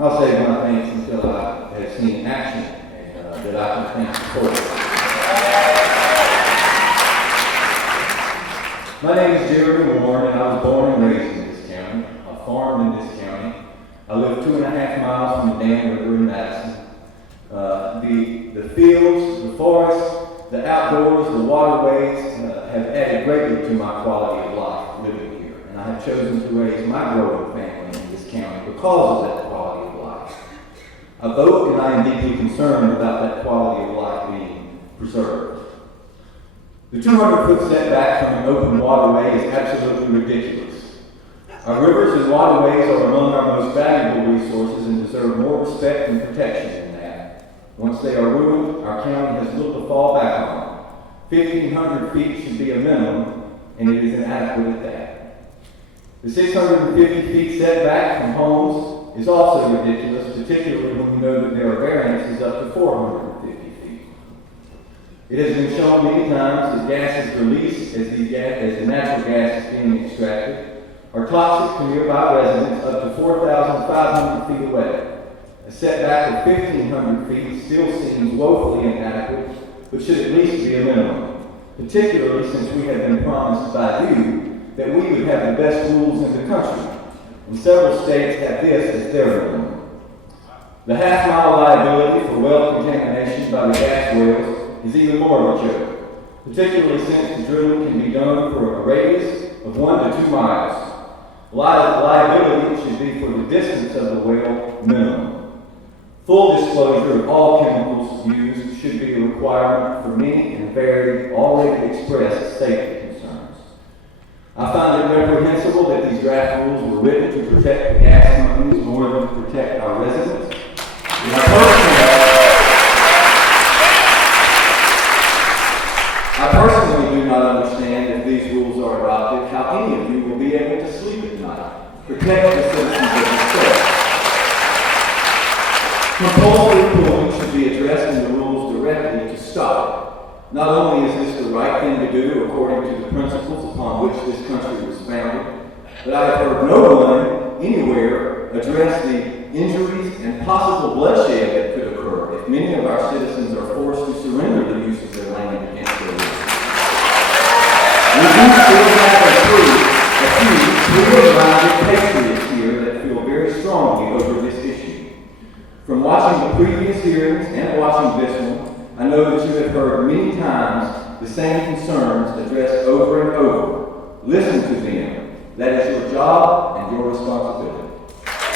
I'll save my thanks until I have seen action and that I can thank for it. My name is Jeremy Warren, and I was born and raised in this county. I farmed in this county. I live 2.5 miles from the Dam River in Madison. The fields, the forests, the outdoors, the waterways have added greatly to my quality of life living here. And I have chosen to raise my growing family in this county because of that quality of life. I vote and I am deeply concerned about that quality of life being preserved. The 200-foot setback from an open waterway is absolutely ridiculous. Our rivers and waterways are among our most valuable resources and deserve more respect and protection than that. Once they are ruined, our county has little to fall back on. 1,500 feet should be a minimum, and it is inadequate at that. The 650 feet setback from homes is also ridiculous, particularly when you know that there are variances up to 450 feet. It has been shown many times that gas is released as the natural gas is being extracted are toxic to nearby residents up to 4,500 feet away. A setback of 1,500 feet still seems woefully inadequate, but should at least be a minimum, particularly since we have been promised by you that we would have the best rules in the country, and several states have this as their minimum. The half-mile liability for well contamination by the gas wells is even more of a joke, particularly since the drilling can be done for a radius of 1 to 2 miles. Liability should be for the distance of the well minimum. Full disclosure of all chemicals used should be a requirement for many and varied, already expressed safety concerns. I find it reprehensible that these draft rules were written to protect the gas companies more than to protect our residents. And I personally do not understand if these rules are adopted, how any of you will be able to sleep at night, protect the citizens of the state. Compulsory pooling should be addressed in the rules directly to stop it. Not only is this the right thing to do according to the principles upon which this country was founded, but I have heard no one anywhere address the injuries and possible bloodshed that could occur if many of our citizens are forced to surrender the use of their land against their will. We do still have a few clear-minded patriots here that feel very strongly over this issue. From watching the previous hearings and watching this one, I know that you have heard many times the same concerns addressed over and over. Listen to them. That is your job and your responsibility.